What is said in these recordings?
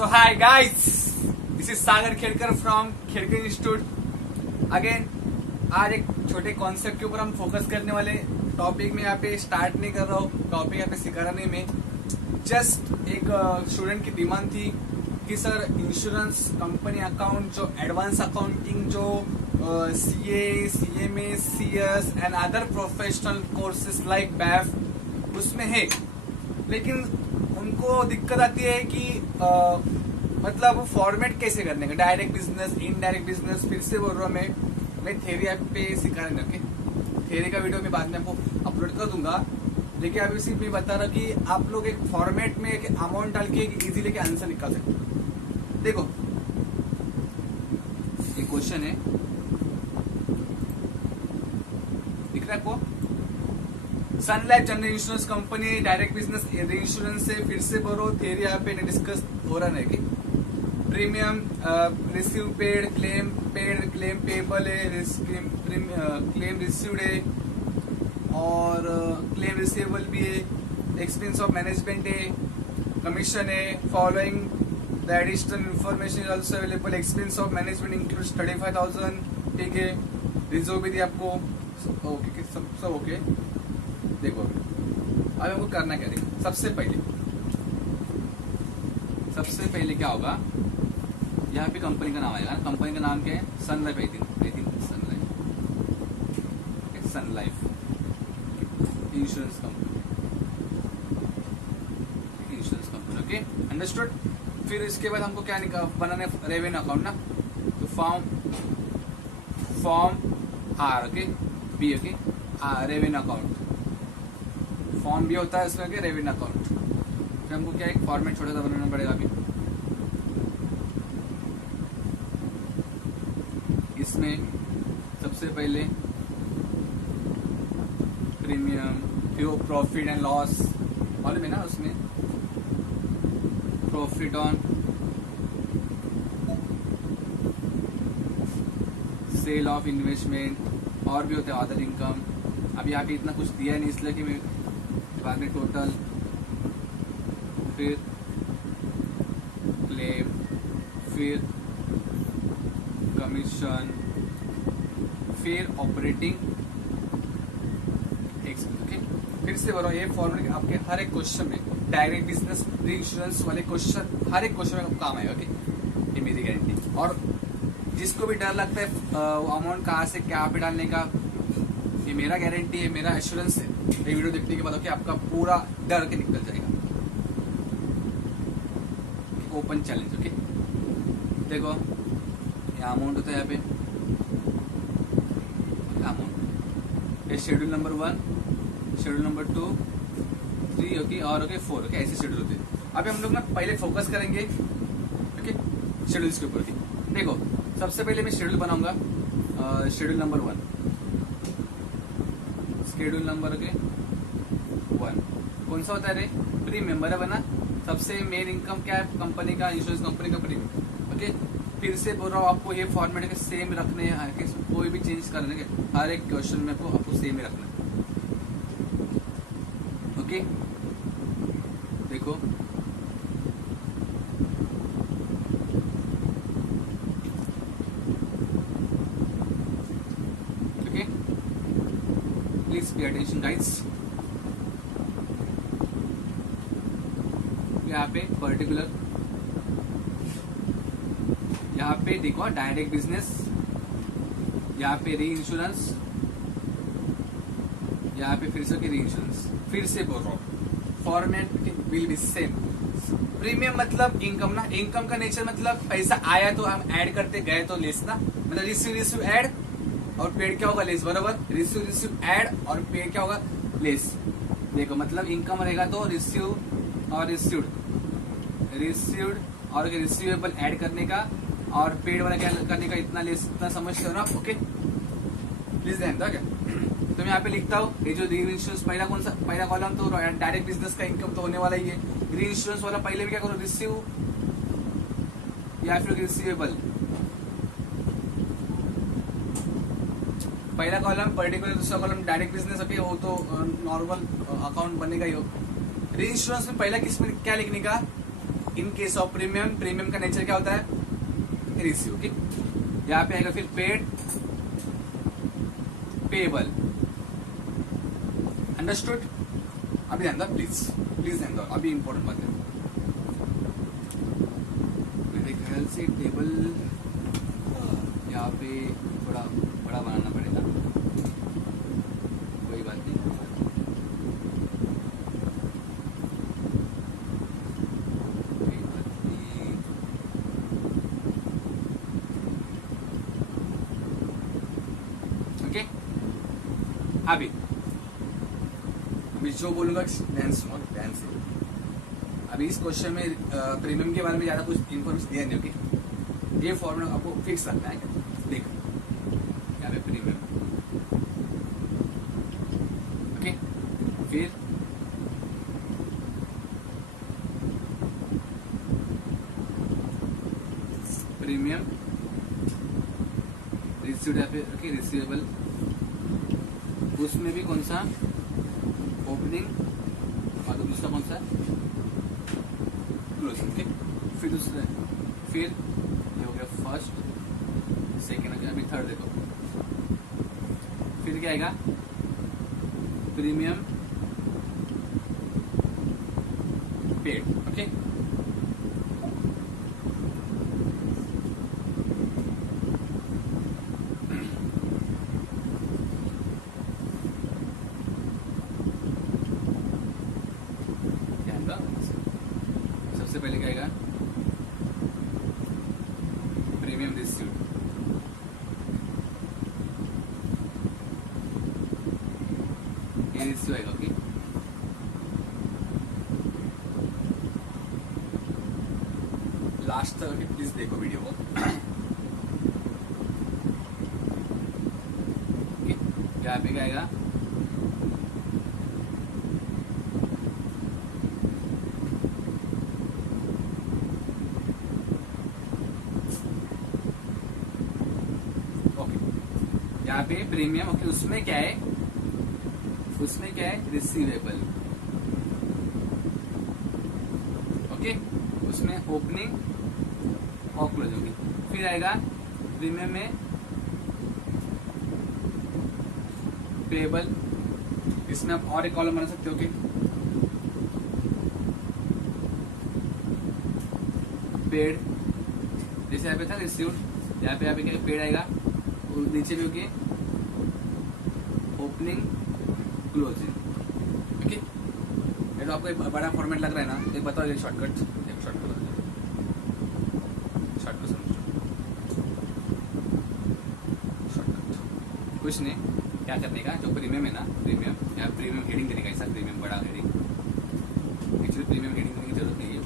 So hi guys, this is Sagar Khedkar from Khedkar institute again. आज एक छोटे कॉन्सेप्ट के ऊपर हम फोकस करने वाले। टॉपिक में यहाँ पे स्टार्ट नहीं कर रहा हूँ, टॉपिक यहाँ पे सिखा रहा नहीं मैं। जस्ट एक स्टूडेंट की डिमांड थी कि सर इंश्योरेंस कंपनी अकाउंट जो एडवांस अकाउंटिंग जो CA, CMA, CS and other professional courses like BAIF उसमें है, लेकिन उनको दिक्कत आती है कि मतलब फॉर्मेट कैसे करने का, डायरेक्ट बिजनेस, इनडायरेक्ट बिजनेस। फिर से बोल रहा हूँ मैं थ्योरी आप पे सिखा रहा हूँ। थ्योरी का वीडियो मैं बाद में आपको अपलोड कर दूंगा, लेकिन अभी सिर्फ मैं बता रहा कि आप लोग एक फॉर्मेट में एक अमाउंट डाल के इजीली के आंसर निकाल सकते हो। देखो ये क्वेश्चन है, दिख रहा है आपको? Sun Life general insurance company direct business insurance से फिर से बोलो। थ्योरी यहाँ पे डिस्कस हो रहा है कि premium receive paid, claim payable है, क्लेम रिसीव्ड है और क्लेम रिसीवेबल भी है, एक्सपेंस ऑफ मैनेजमेंट है, कमीशन है। Following the additional information is also available. Expense of management includes 35,000, ठीक है। रिजर्व भी दी आपको, ओके सब ओके। देखो अब हमको करना क्या, देखो सबसे पहले क्या होगा, यहाँ पे कंपनी का नाम आएगा। कंपनी का नाम क्या है? Sun Life. I think Sun Life insurance company, okay understood. फिर इसके बाद हमको क्या बनाना है? रेवेन्यू अकाउंट ना, तो form R, okay B, okay revenue account. Form भी होता है इसमें के रेवेन्यू अकाउंट। फिर हमको क्या एक फॉर्मेट छोटा सा बनाना पड़ेगा। अभी इसमें सबसे पहले प्रीमियम, फिर वो प्रॉफिट एंड लॉस मालूम है ना, उसमें profit on sale of investment और भी होते हैं अदर इनकम। अभी यहाँ पे इतना कुछ दिया नहीं, इसलिए कि मैं बाद में टोटल, फिर क्लेम, फिर कमीशन, फिर ऑपरेटिंग एक्सपेंस, ओके। फिर से बोलो, ये फॉर्मूला आपके हर एक क्वेश्चन में, डायरेक्ट बिजनेस इंश्योरेंस वाले क्वेश्चन, हर एक क्वेश्चन में काम आएगा, ओके। ये मेरी गारंटी। और जिसको भी डर लगता है वो अमाउंट कहाँ से क्या पे डालने का, ये मेरा गारंटी है, मेरा एश्योरेंस है। ये वीडियो देखने के बाद ओके आपका पूरा डर के निकल जाएगा। Open challenge, okay. देखो ये अमाउंट होता है, यहाँ पे अमाउंट, ये schedule number 1, schedule number 2, 3, okay और ओके 4, ओके ऐसे शेड्यूल होते हैं। अभी हम लोग ना पहले फोकस करेंगे ओके शेड्यूल्स के ऊपर। देखो सबसे पहले मैं शेड्यूल बनाऊंगा, schedule number 1, schedule number okay 1 कौन सा होता है रे? प्रीमियम, बराबर ना। सबसे मेन इनकम क्या है कंपनी का, इंश्योरेंस कंपनी का प्रीमियम, ओके। फिर से बोल रहा हूँ आपको ये फॉर्मेट के सेम रखने हैं, कोई भी चेंज करने के, हर एक क्वेश्चन में आपको सेम ही रखना है, ओके। देखो okay, please pay attention guys. यहाँ पे पर्टिकुलर, यहाँ पे देखो डायरेक्ट बिजनेस, यहाँ पे री इंश्योरेंस, यहाँ पे फिर से री इंश्योरेंस। फिर से बोल रहा हूँ format will be same. Premium मतलब इनकम ना, इनकम का नेचर मतलब पैसा आया तो हम ऐड करते गए तो लेस ना, मतलब रिसीव ऐड और पेड क्या होगा? लेस, बराबर। रिसीव ऐड और पेड क्या होगा? लेस। देखो मतलब इनकम रहेगा तो रिसीव और रिसीव्ड और रिसीवेबल ऐड करने का और पेड वाला क्या करने का, इतना लेस, इतना समझते हो ना आप, ओके। प्लीज ध्यान दो क्या। तो मैं यहाँ पे लिखता हूँ ये जो री इंश्योरेंस पहला कौन सा, पहला कॉलम तो डायरेक्ट बिजनेस का इनकम तो होने वाला ही है। री इंश्योरेंस वाला पहले भी क्या करो? रिसीव या फिर रिसीवेबल। पहला कॉलम पर्टिकुलर, दूसरा कॉलम डायरेक्ट बिजनेस, ओके वो तो नॉर्मल अकाउंट बनेगा ही हो। री इंश्योरेंस में पहला किस में क्या लिखने का? In case of premium, premium का नेचर क्या होता है? रिसीव। ओके, यहाँ पे आएगा फिर पेड, पेबल। अंडरस्टूड? अभी ध्यान दो प्लीज, प्लीज ध्यान दो, अभी इंपॉर्टेंट बात है। मेरे ख्याल से टेबल यहाँ पे थोड़ा बड़ा बनाना पड़ेगा, कोई बात नहीं। ओके, अभी जो बोलूंगा ध्यान सुनो, ध्यान से। अभी इस क्वेश्चन में प्रीमियम के बारे में ज्यादा कुछ इन्फॉर्मेशन दिया नहीं। ओके, ये फॉर्मूला आपको फिक्स रखना है। देखो यहाँ पे प्रीमियम, ओके, फिर प्रीमियम रिसीव्ड है, फिर ओके रिसीवेबल, उसमें भी कौन सा? ओपनिंग, और तो दूसरा कौन सा? क्लोजिंग। ठीक, फिर दूसरा, फिर ये हो गया फर्स्ट, सेकेंड हो गया, अभी थर्ड देखो। फिर क्या आएगा? Premium paid. ओके, सबसे पहले क्या आएगा? प्रीमियम रिसीव्ड, ये रिसीव आएगा। ओके, लास्ट तक प्लीज देखो वीडियो को। यहाँ पे क्या आएगा? यहाँ पे प्रीमियम। ओके, उसमें क्या है? उसमें क्या है? रिसीवेबल। ओके, उसमें ओपनिंग और क्लोज होगी। फिर आएगा प्रीमियम में पेबल, इसमें आप और एक कॉलम बना सकते हो। ओके, पेड, जैसे यहाँ पे था रिसीव्ड, यहाँ पे क्या पेड आएगा, नीचे भी होगी ओपनिंग क्लोजिंग। ओके, ये तो आपको एक बड़ा फॉर्मेट लग रहा है ना, एक बताओ ये शॉर्टकट समझो, शॉर्टकट कुछ नहीं, क्या करने का? जो प्रीमियम है ना, प्रीमियम, यहाँ प्रीमियम हेडिंग देने का, ऐसा प्रीमियम बड़ा हेडिंग। एक्चुअली प्रीमियम हेडिंग देने की जरूरत नहीं है,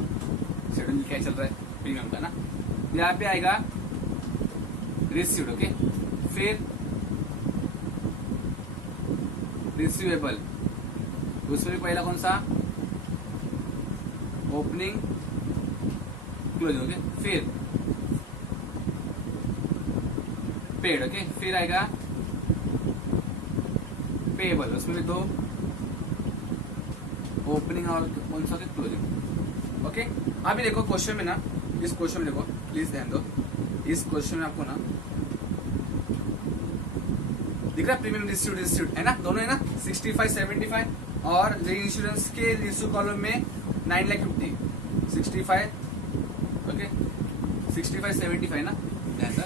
शेड्यूल क्या चल रहा है प्रीमियम का ना। यहाँ पे आएगा रिसीव्ड। ओके, फिर रिसीवेबल, उसमें पहला कौन सा? Opening close. ओके, फिर पेड। ओके, फिर आएगा पेबल, उसमें भी दो, ओपनिंग और कौन सा? क्लोजिंग। ओके, अभी देखो क्वेश्चन में ना, इस क्वेश्चन में देखो प्लीज ध्यान दो, इस क्वेश्चन में आपको ना दिख रहा है प्रीमियम रिसीव्ड है ना, दोनों है ना, 65 75, और री इंश्योरेंस के रिसीव कॉलम में 9,50,000, 65 ओके 65 75 ना, ध्यान दो।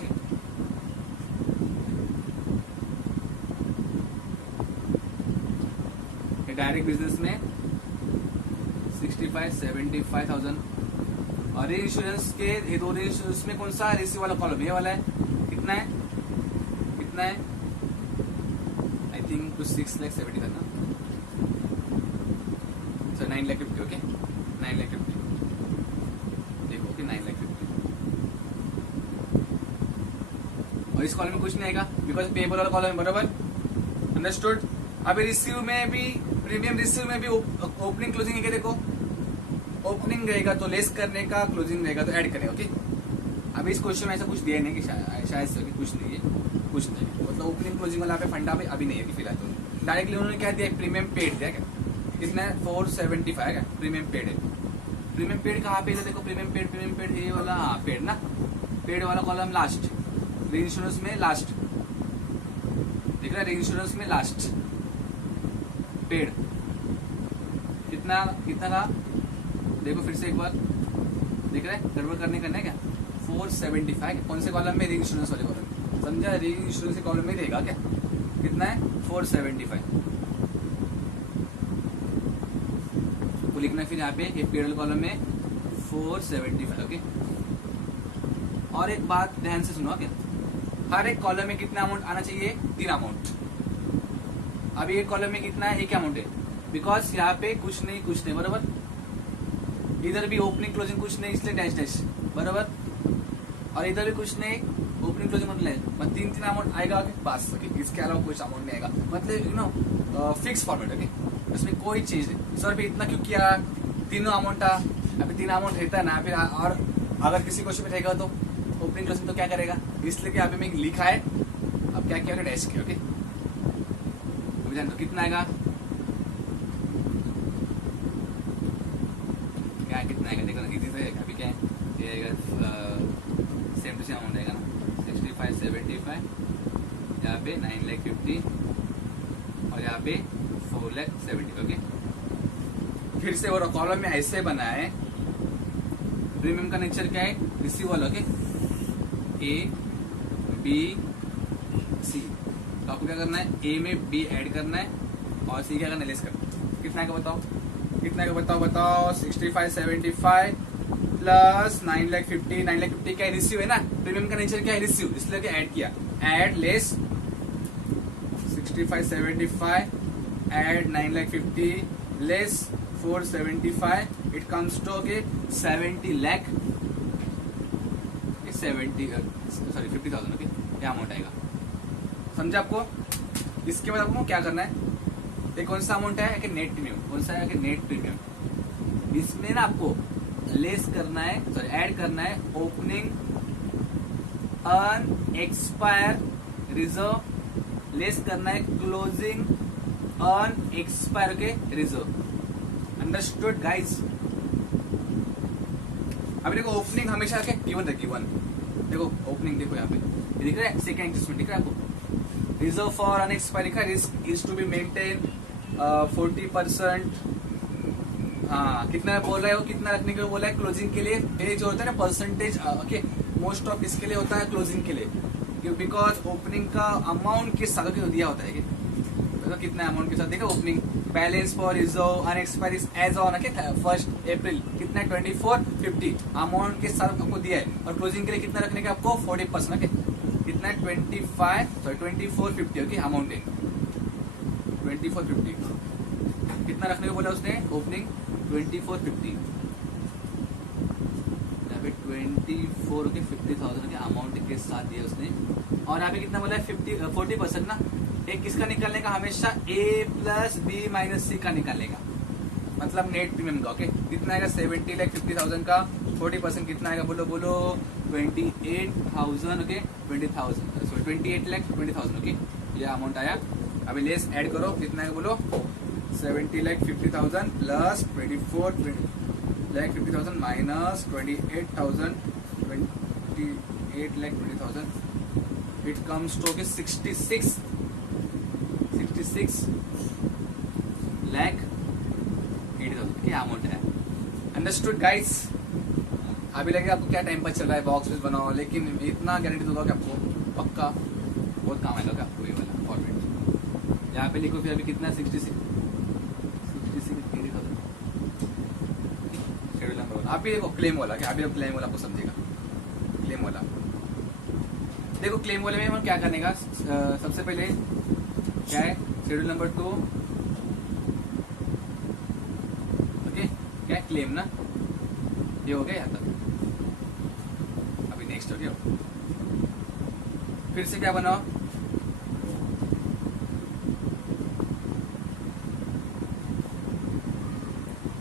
डायरेक्ट बिजनेस में 65 75,000, और इंश्योरेंस के ये दो इंश्योरेंस में कौन सा रिसीव वाला कॉलम? ये वाला है। कितना है? कितना है? आई थिंक कुछ 6,70,000 था ना, सर 9,50,000। ओके 9,50,000 देखो, ओके 9,50,000, और इस कॉलम में कुछ नहीं आएगा बिकॉज पेबल वाला कॉलम है, बराबर, अंडरस्टूड। अभी रिसीव में भी, प्रीमियम रिसीव में भी ओपनिंग क्लोजिंग है क्या? देखो ओपनिंग रहेगा तो लेस करने का, क्लोजिंग रहेगा तो ऐड करेगा। ओके, अभी इस क्वेश्चन में ऐसा कुछ दिया नहीं कि शायद से कुछ नहीं है, कुछ नहीं, मतलब ओपनिंग क्लोजिंग वाला पे फंडा अभी नहीं है कि फिलहाल। तो डायरेक्टली उन्होंने क्या दिया? प्रीमियम पेड दिया क्या? कितना है? 475 है क्या? प्रीमियम पेड है। प्रीमियम पेड कहाँ पे है? देखो प्रीमियम पेड ये वाला पेड ना, पेड वाला कॉलम लास्ट, री इंश्योरेंस में लास्ट, दिख रहा है? री इंश्योरेंस में लास्ट पेड कितना कितना का? देखो फिर से एक बार, दिख रहा है? गड़बड़ करने का क्या? 475। कौन से कॉलम में? री इंश्योरेंस वाले कॉलम, समझा? री इंश्योरेंस के कॉलम में रहेगा क्या? कितना है? 475 को लिखना है फिर यहाँ पे ये पेड कॉलम में 475। ओके, और एक बात ध्यान से सुनो, क्या हर एक कॉलम में कितना अमाउंट आना चाहिए? 3 अमाउंट। अभी एक कॉलम में कितना है? 1 अमाउंट है, बिकॉज यहाँ पे कुछ नहीं बराबर, इधर भी ओपनिंग क्लोजिंग कुछ नहीं, इसलिए डैश डैश बराबर, और इधर भी कुछ नहीं, ओपनिंग क्लोजिंग मतलब 3 अमाउंट आएगा बस। इसके अलावा कुछ अमाउंट नहीं आएगा, मतलब you know fix format. Okay, इसमें कोई चीज नहीं। सर भी इतना क्यों किया? 3 अमाउंट था, अभी 3 अमाउंट रहता है ना फिर, और अगर किसी क्वेश्चन में रहेगा तो ओपनिंग क्लोजिंग तो क्या करेगा, इसलिए कि अभी में लिखा है। अब क्या किया? डैश किया। ओके, अभी जान दो कितना आएगा, क्या कितना आएगा? देखो इजी से अभी क्या है, ये आएगा सेम टू सेम अमाउंट आएगा ना, 6575, यहाँ पे 9,50,000 और यहाँ पे 4,70,000। ओके, फिर से वो कॉलम में ऐसे बना है। प्रीमियम का नेचर क्या है? Receivable. Okay, A B C, तो आपको क्या करना है? ए में बी ऐड करना है और सी क्या करना है? लेस करना है। कितना का बताओ? कितना का बताओ? 6575 प्लस 9,50,000। 9,50,000 क्या है? रिसीव है ना, प्रीमियम का नेचर क्या है? रिसीव, इसलिए क्या ऐड किया, add less 6575 add 9,50,000 less 475, it comes to okay 70 lakh, 50,000। Okay, क्या अमाउंट आएगा, समझा आपको? इसके बाद आपको क्या करना है? ये कौन सा अमाउंट है कि नेट प्रीमियम? कौन सा है कि नेट प्रीमियम? इसमें ना आपको लेस करना है, सॉरी ऐड करना है ओपनिंग अनएक्सपायर रिजर्व, लेस करना है क्लोजिंग अनएक्सपायर के रिजर्व। Understood guys? अभी देखो ओपनिंग हमेशा क्या गिवन है, गिवन। देखो ओपनिंग देखो यहाँ पे, ये दिख रहा है सेकंड इंक्रीजमेंट, दिख रहा है आपको? रिजर्व फॉर अनएक्सपायरी का risk is to be maintain 40%। हाँ, कितना बोल रहे हो? कितना रखने के लिए बोला है? क्लोजिंग के लिए ये जो होता है ना परसेंटेज, ओके, मोस्ट ऑफ इसके लिए होता है क्लोजिंग के लिए, बिकॉज ओपनिंग का अमाउंट के साथ दिया होता है। तो कितना अमाउंट के साथ देखो, opening balance for reserve unexpired as on 1 April कितना 2450 अमाउंट के साथ आपको दिया है, और क्लोजिंग के लिए कितना रखने का आपको? 40%। ओके, कितना 2450। ओके, अमाउंट है 2450। कितना रखने को बोला उसने? ओपनिंग 2450, यहाँ पे 24 के 50,000 के अमाउंट के साथ दिया उसने, और यहाँ पे कितना बोला है? 40% ना, एक किसका निकालने का? हमेशा ए प्लस बी माइनस सी का निकालने का, मतलब नेट प्रीमियम का। ओके, कितना आएगा? 70,50,000 का 40% कितना आएगा? बोलो बोलो 28,000। Okay, 20,000 sorry 28,20,000। ओके, ये अमाउंट आया। अभी लेस ऐड करो, कितना है बोलो? 70,50,000 plus 24,50,000 minus 28,000, 28,20,000, it comes to 66 lakh 80,000 क्या अमाउंट है। Understood guys? अभी लगेगा आपको क्या टाइम पर चल रहा है, बॉक्स बनाओ, लेकिन इतना गारंटी दूंगा कि आपको पक्का बहुत काम आएगा आपको ये वाला फॉर्मेट। यहाँ पे लिखो फिर अभी कितना 66 80,000 शेड्यूल नंबर 1। अभी देखो क्लेम वाला, क्या अभी क्लेम वाला आपको समझेगा। क्लेम वाला देखो, क्लेम वाले में हम क्या करने का? सबसे पहले क्या है? Schedule number 2। ओके, क्या है? क्लेम ना, ये हो गया यहाँ तक। अभी नेक्स्ट हो गया, फिर से क्या बनाओ?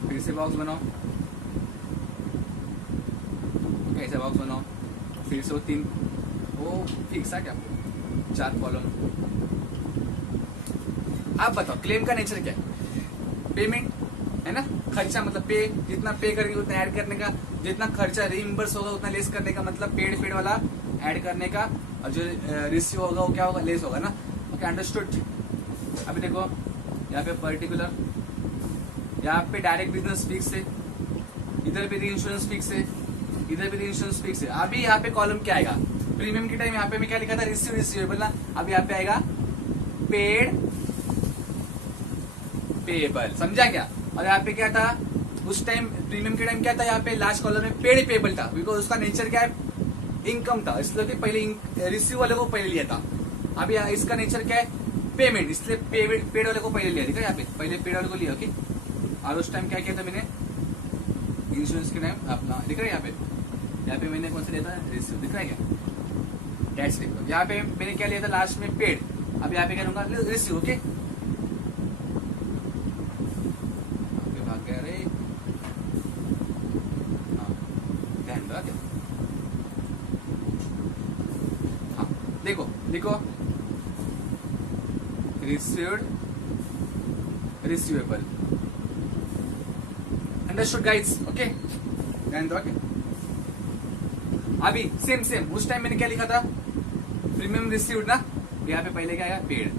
फिर से बॉक्स बनाओ, कैसे बॉक्स बनाओ? फिर से वो 3 वो फिक्स है क्या? 4 कॉलम। आप बताओ क्लेम का नेचर क्या है? पेमेंट है ना। खर्चा मतलब पे, जितना पे करेंगे उतना ऐड करने का, जितना खर्चा रीइंबर्स होगा उतना लेस करने का, मतलब पेड वाला ऐड करने का, और जो रिसीव होगा वो क्या होगा, लेस होगा ना। Okay, understood. अभी देखो यहाँ पे पर्टिकुलर, यहाँ पे डायरेक्ट बिजनेस फिक्स है, इधर भी इंश्योरेंस फिक्स है, इधर भी इंश्योरेंस फिक्स है। अभी यहाँ पे कॉलम क्या आएगा, प्रीमियम के टाइम यहाँ पे मैं क्या लिखा था, रिसीवेबल ना। अब यहाँ पे आएगा पेड पेबल, समझा क्या। और यहाँ पे क्या था उस टाइम, प्रीमियम के टाइम क्या था, यहाँ पे लास्ट कॉलम में पेड पेबल था, बिकॉज उसका नेचर क्या है, इनकम था, इसलिए कि पहले रिसीव वाले को पहले लिया था। अभी इसका नेचर क्या है, पेमेंट, इसलिए पेड वाले को पहले लिया, देखा यहाँ पे पहले पेड वाले को लिया। ओके, और उस टाइम क्या किया था मैंने, इंश्योरेंस के टाइम अपना दिख रहा है यहाँ पे मैंने कौन सा लिया था, रिसीव, दिख रहा है क्या, टैक्स देखो। यहाँ पे मैंने क्या लिया था लास्ट में, पेड। अब यहाँ पे क्या लूंगा, रिसीव। ओके, भाग गया रे, ध्यान रख। हाँ देखो लिखो, received, receivable, understood guys. Okay, ध्यान दो। अभी सेम उस टाइम मैंने क्या लिखा था, प्रीमियम रिसीव्ड ना, यहाँ पे पहले क्या आया, पेड।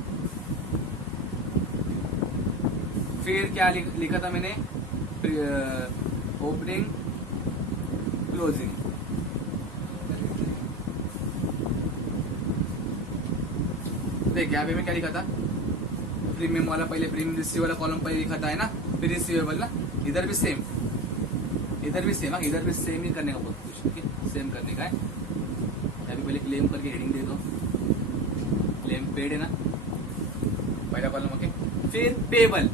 फिर क्या लिखा था मैंने, ओपनिंग क्लोजिंग। देख यहाँ पे मैं क्या लिखा था, प्रीमियम वाला पहले, प्रीमियम रिसीव वाला कॉलम पहले लिखा था, है ना, फिर रिसीवेबल ना। इधर भी सेम, इधर भी सेम, इधर भी सेम ही करने का, बहुत कुछ सेम करने का है। अभी पहले क्लेम करके हेडिंग दे दो, क्लेम पेड है ना, पहला कॉलम। ओके, फिर पेबल,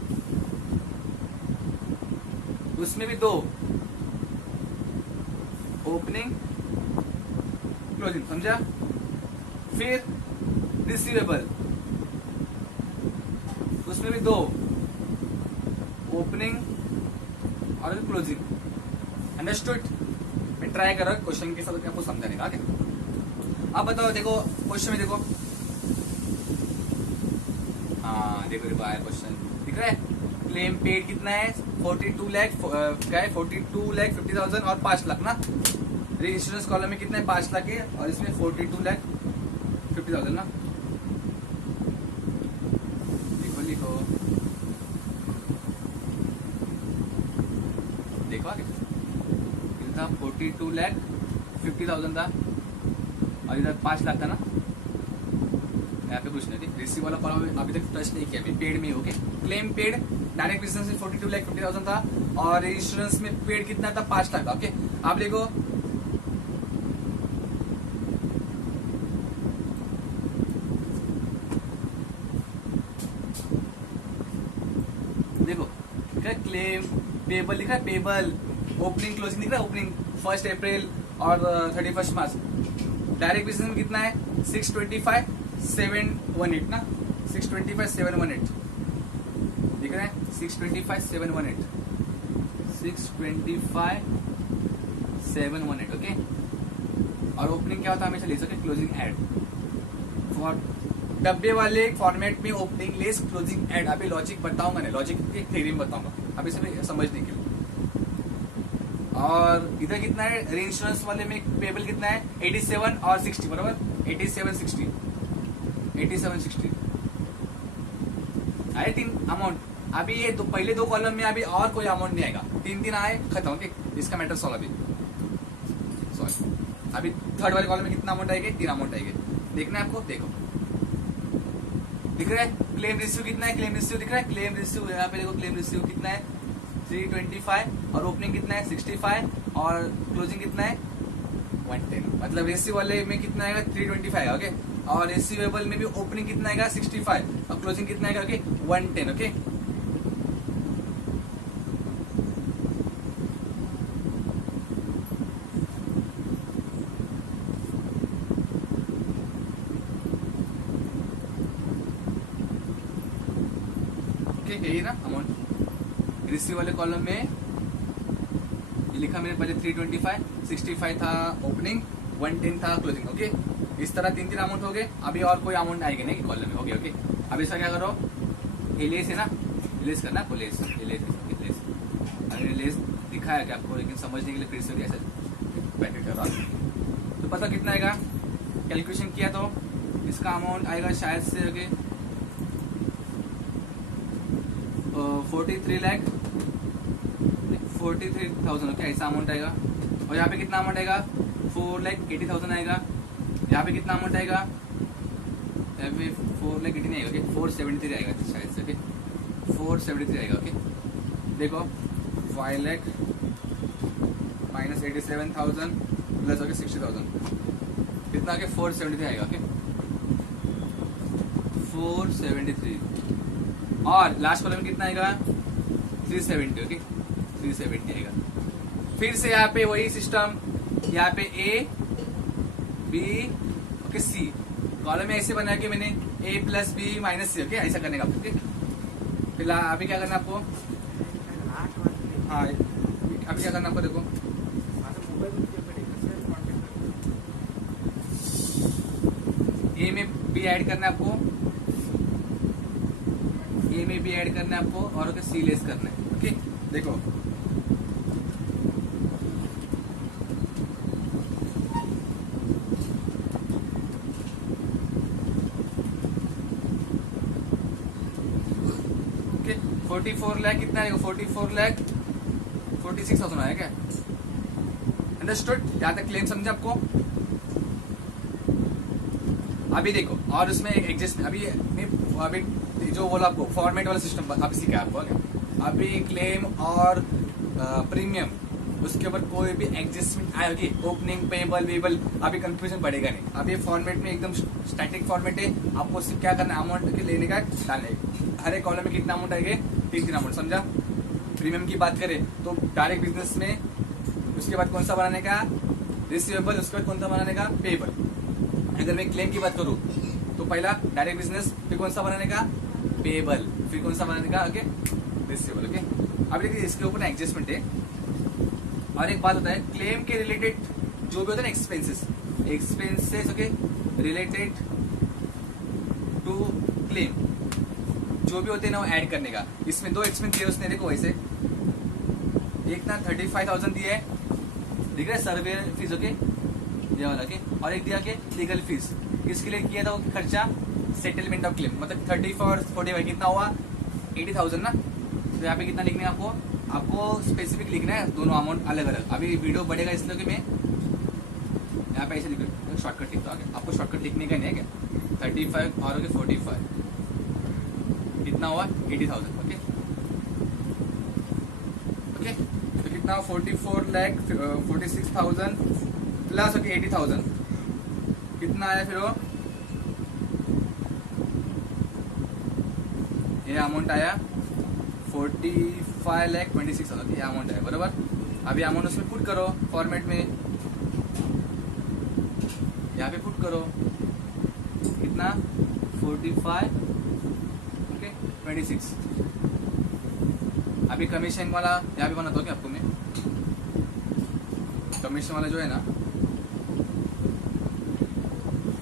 उसमें भी दो, ओपनिंग क्लोजिंग, समझा। फिर रिसीवेबल, उसमें भी दो, ओपनिंग और क्लोजिंग, अंडरस्टूड। मैं ट्राई कर रहा हूँ क्वेश्चन के साथ आपको समझाने का। अब बताओ, देखो क्वेश्चन में देखो, हाँ देखो आया क्वेश्चन, दिख रहा है, क्लेम पेड कितना है, 42 लाख, क्या है 42,50,000 और 5 लाख ना। री इंश्योरेंस कॉलम में कितना है, 5 लाख है, और इसमें 42,50,000 ना। लिखो देखो आगे कितना, 42,50,000 था, और इधर 5 लाख था ना। यहाँ पे कुछ नहीं थी, रिसीव वाला कॉलम अभी तक टच नहीं किया, अभी पेड में। Okay, claim paid direct business में 42,50,000 था, और इंश्योरेंस में पेड कितना था, 5 लाख था। ओके, आप लिखो देखो क्या, क्लेम पेबल लिखा है, पेबल, ओपनिंग क्लोजिंग दिख रहा है, ओपनिंग 1 अप्रैल और 31 मार्च। डायरेक्ट बिजनेस में कितना है, 625,718 ना, 625,718 दिख रहा है, 625,718, 625,718। ओके, और ओपनिंग क्या होता है, हमेशा ले सके, क्लोजिंग एड। फॉर डब्बे वाले फॉर्मेट में ओपनिंग लेस, क्लोजिंग एड। अभी लॉजिक बताऊंगा, नहीं लॉजिक की थ्योरी में बताऊंगा, अभी से समझने के लिए। और इधर कितना है, री इंश्योरेंस वाले में पेबल कितना है, 87 और 60, बराबर 8760 आए 3 अमाउंट। अभी ये पहले 2 कॉलम में अभी और कोई अमाउंट नहीं आएगा, 3 आए खत्म। ओके, इसका मैटर सॉल्व। अभी सॉरी, अभी थर्ड वाले कॉलम में कितना अमाउंट आएगा, 3 अमाउंट आएंगे, देखना है आपको। देखो दिख रहा है, क्लेम रिसीव कितना है, क्लेम रिसीव दिख रहा है, क्लेम रिसीव यहाँ पे देखो, क्लेम रिसीव कितना है, 325, और ओपनिंग कितना है, 65, और क्लोजिंग कितना है, 110। मतलब रिसीव वाले में कितना आएगा, 325। ओके, और रिसीवेबल में भी ओपनिंग कितना आएगा, 65, और क्लोजिंग कितना आएगा, ओके 110। ओके, यही ना अमाउंट। रिसीव वाले कॉलम में ये लिखा मैंने पहले, 325, 65 था ओपनिंग, 110 था क्लोजिंग। ओके, इस तरह 3 अमाउंट हो गए। अभी और कोई अमाउंट आएगा नहीं कॉलम में। ओके ओके, अब इसका क्या करो, एलेस है ना, एलेस करना, एलेस मैंने लेस दिखाया क्या आपको, लेकिन समझने के लिए फिर से कैसे ब्रैकेट कर रहा हूँ। तो पता कितना आएगा, कैलकुलेशन किया तो इसका अमाउंट आएगा शायद से आगे 43,00,000 ओके, ऐसा अमाउंट आएगा। और यहाँ पे कितना अमाउंट आएगा, 4,80,000 आएगा। यहाँ पे कितना अमाउंट आएगा, यहाँ पे 4,80,000 नहीं आएगा, ओके 473 आएगा शायद से, ओके 473 आएगा। ओके देखो 5,00,000 माइनस 87,000 प्लस ओके 60,000 कितना आगे 473 आएगा। ओके 473 और लास्ट कॉलम में कितना आएगा 370। ओके 370 आएगा। फिर से यहाँ पे वही सिस्टम, यहाँ पे A B okay C, column में ऐसे बना के मैंने A plus B minus C, okay ऐसा करने का आपको। ओके फिलहाल अभी क्या करना आपको, हाँ अभी क्या करना आपको, देखो ए में बी ऐड करना है आपको, ए में बी ऐड करना है आपको और ओके सी लेस करना है। ओके देखो ओके 44 लाख कितना आएगा, 46,000 आया क्या, अंडरस्टूड, यहाँ तक क्लेम समझे आपको। अभी देखो और उसमें एक एडजस्ट, अभी जो बोला आपको फॉर्मेट वाला सिस्टम अभी सीखा आपको। अभी क्लेम और प्रीमियम उसके ऊपर कोई भी एडजस्टमेंट आएगी, ओपनिंग पेबल वेबल, अभी कंफ्यूजन पड़ेगा नहीं। अभी फॉर्मेट में एकदम स्टैटिक फॉर्मेट है, आपको सिर्फ क्या करना है अमाउंट के लेने का डालने, हर एक कॉलम में कितना अमाउंट आएगा, 3 अमाउंट, समझा। प्रीमियम की बात करें तो डायरेक्ट बिजनेस में उसके बाद कौन सा बनाने का, रिसीवेबल, उसके बाद कौन सा बनाने का, पेबल। अगर मैं क्लेम की बात करूं तो पहला डायरेक्ट बिजनेस, फिर कौन सा बनाने का, पेबल, फिर कौन सा बनाने का, ओके रिसीवेबल। ओके अब देखिए इसके ऊपर एडजस्टमेंट है। और एक बात होता है क्लेम के रिलेटेड जो भी होता है ना expenses okay related to claim जो भी होते हैं ना वो ऐड करने का। इसमें 2 एक्सपेंस दिए उसने, देखो वैसे एक ना 35,000 दिया है, दिख रहा है सर्वे फीस, ओके ये वाला के, और एक दिया के लीगल फीस। किसके लिए किया था वो खर्चा, सेटलमेंट ऑफ क्लेम, मतलब 30 और 45 कितना हुआ 80,000 ना। तो यहाँ पे कितना लिखना है आपको स्पेसिफिक लिखना है, दोनों अमाउंट अलग अलग। अभी वीडियो बढ़ेगा इसलिए कि मैं यहाँ पे ऐसे लिख शॉर्टकट लिखता हूँ, आपको शॉर्टकट लिखने का नहीं है क्या, 35 और 45 कितना हुआ 80,000। ओके ओके तो कितना 46,000 प्लस ओके 80,000 कितना आया फिर वो, ये अमाउंट आया 45,26,000 ये अमाउंट है बराबर। अभी अमाउंट उसमें पुट करो फॉर्मेट में, यहाँ पे पुट करो कितना 45 ओके 26। अभी कमीशन वाला यहाँ पे बनाता हूँ क्या आपको मैं, कमीशन वाला जो है ना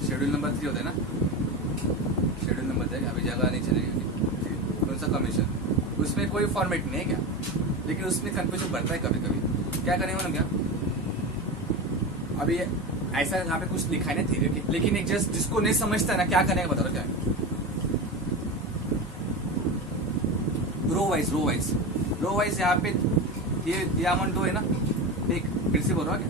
शेड्यूल नंबर 3 होता है ना, शेड्यूल नंबर 3 अभी जगह नहीं चलेगी, कौन सा कमीशन, उसमें कोई फॉर्मेट नहीं है क्या, लेकिन उसमें कंफ्यूजन बढ़ता है कभी कभी, क्या करेंगे ना क्या। अभी ऐसा यहाँ पे कुछ लिखा है ना थी, लेकिन एक जस्ट जिसको नहीं समझता है ना क्या करेंगे बता रहा क्या, रो वाइज यहाँ पे ये अमाउंट 2 है ना, देख फिर से बोल रहा क्या,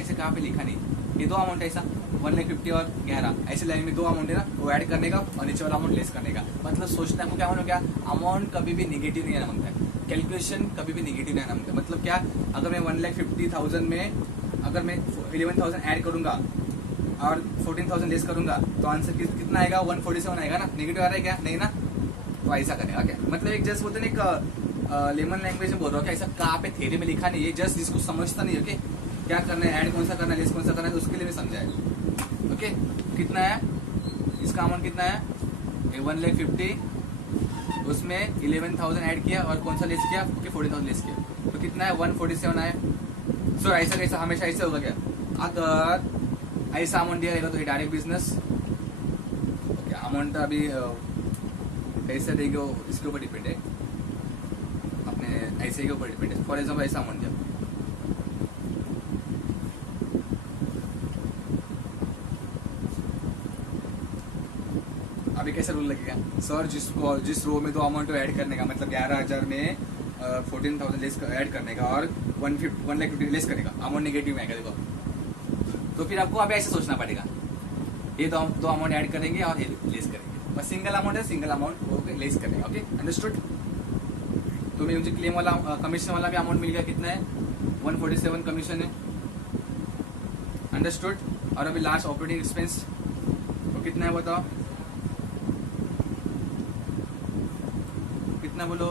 ऐसे कहाँ पे लिखा नहीं, ये 2 अमाउंट ऐसा 1,50,000 और 11 ऐसे लाइन में 2 अमाउंट है ना, वो ऐड करने का और नीचे वाला अमाउंट लेस करने का। मतलब सोचना आपको क्या हो गया, अमाउंट कभी भी निगेटिव नहीं आना मांगता है, कैलकुलेशन कभी भी निगेटिव नहीं आना मांगता है। मतलब क्या, अगर मैं 1,50,000 में अगर मैं 11,000 ऐड करूंगा और 14,000 लेस करूंगा तो आंसर कितना आएगा 147 आएगा ना, निगेटिव आ रहा है क्या, नहीं ना, तो ऐसा करेगा क्या। मतलब एक जस्ट बोलते ना एक लेमन लैंग्वेज में बोल रहा हूँ, ऐसा कहाँ पे थ्योरी में लिखा नहीं है, जस्ट जिसको समझता नहीं है ओके क्या करना है, ऐड कौन सा करना है, लेस कौन सा करना है, उसके लिए मैं समझाया। ओके कितना है इसका अमाउंट, कितना है 1,50,000, उसमें 11,000 ऐड किया और कौन सा लेस किया, ओके 40,000 लेस किया, तो कितना है 147 आया। सो ऐसा कैसा हमेशा ऐसे होगा क्या, अगर ऐसा अमाउंट दिया रहेगा तो ये डायरेक्ट बिजनेस ओके अमाउंट अभी कैसे देंगे इसके ऊपर डिपेंड है, अपने ऐसे के ऊपर डिपेंड है। फॉर एग्जाम्पल ऐसा अमाउंट दिया, अभी कैसे रूल लगेगा सर, जिस रो में दो अमाउंट ऐड करने का, मतलब 11,000 में 14,000 लेस ऐड करने का और 1,50,000 लेस करने का, अमाउंट नेगेटिव में आएगा देखो। तो फिर आपको अभी ऐसे सोचना पड़ेगा, ये दो अमाउंट ऐड करेंगे और ये लेस करेंगे, बस सिंगल अमाउंट है, सिंगल अमाउंट वो लेस करेंगे। Okay, understood. तो मुझे क्लेम वाला कमीशन वाला भी अमाउंट मिल गया, कितना है 147 कमीशन है, अंडरस्टूड। और अभी लास्ट ऑपरेटिंग एक्सपेंस तो कितना है बताओ, कितना बोलो।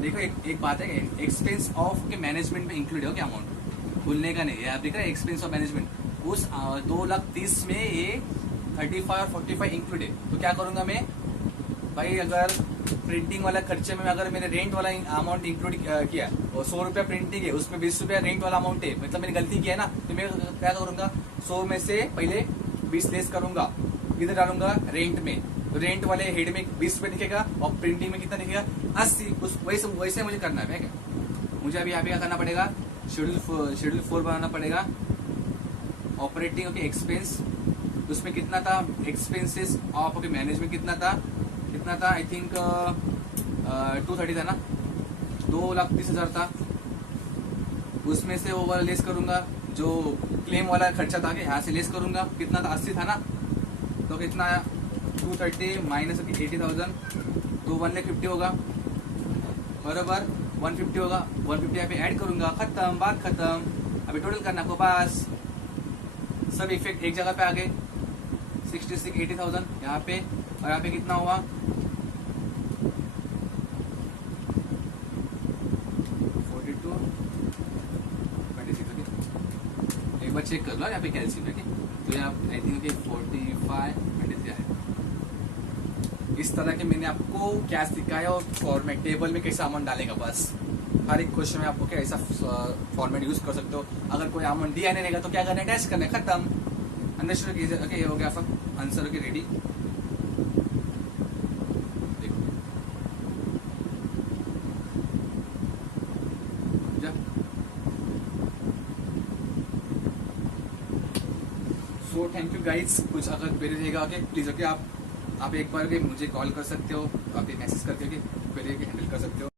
देखो एक बात है, एक्सपेंस ऑफ के मैनेजमेंट में इंक्लूड हो क्या अमाउंट, भूलने का नहीं है। आप देख रहे हैं एक्सपेंस ऑफ मैनेजमेंट, उस 2,30,000 में ये 35 और 45 इंक्लूड है। तो क्या करूंगा मैं भाई, अगर प्रिंटिंग वाला खर्चे में अगर मैंने रेंट वाला अमाउंट इंक्लूड किया और 100 रुपया प्रिंटिंग है, उसमें 20 रुपया रेंट वाला अमाउंट है, मतलब मैंने गलती किया है ना, तो मैं क्या करूंगा 100 में से पहले 20 लेस करूंगा, इधर डालूंगा रेंट में, तो रेंट वाले हेड में 20 रुपये दिखेगा और प्रिंटिंग में कितना दिखेगा 80। उस वैसे मुझे करना है क्या, मुझे अभी यहाँ पे क्या करना पड़ेगा, शेड्यूल 4 बनाना पड़ेगा। ऑपरेटिंग ओके एक्सपेंस, उसमें कितना था एक्सपेंसेस ऑफ ओके मैनेजमेंट कितना था आई थिंक 230 था ना, 2,30,000 था। उसमें से वो वाला लेस करूंगा, जो क्लेम वाला खर्चा था यहाँ से लेस करूंगा, कितना था 80 था ना, तो कितना 230 माइनस 80,000, तो 1,50,000 होगा बराबर, 150 होगा, 150 यहाँ पे ऐड करूंगा, खत्म, बात खत्म। अभी टोटल करना आपको पास, सब इफेक्ट एक जगह पे आ गए, 66 80,000 यहाँ पे, और यहाँ पे कितना हुआ 42 26। एक बार चेक कर लो यहाँ पे कैल्सियम है, तो यहाँ आई थिंक 45 23 है। इस तरह के मैंने आपको क्या सिखाया और फॉर्मेट टेबल में कैसा अमाउंट डालेगा, बस हर एक क्वेश्चन में आपको क्या ऐसा फॉर्मेट यूज कर सकते हो। अगर कोई अमाउंट दिया नहीं रहेगा तो क्या करना है, टेस्ट करना है, खत्म, अंडरस्टूड। ओके ये हो गया सब answer, okay ready. So thank you guides, कुछ अगर क्वेरी रहेगा ओके प्लीज ओके आप एक बार के मुझे कॉल कर सकते हो, आप मैसेज करके ओके क्वेरी हैंडल कर सकते हो।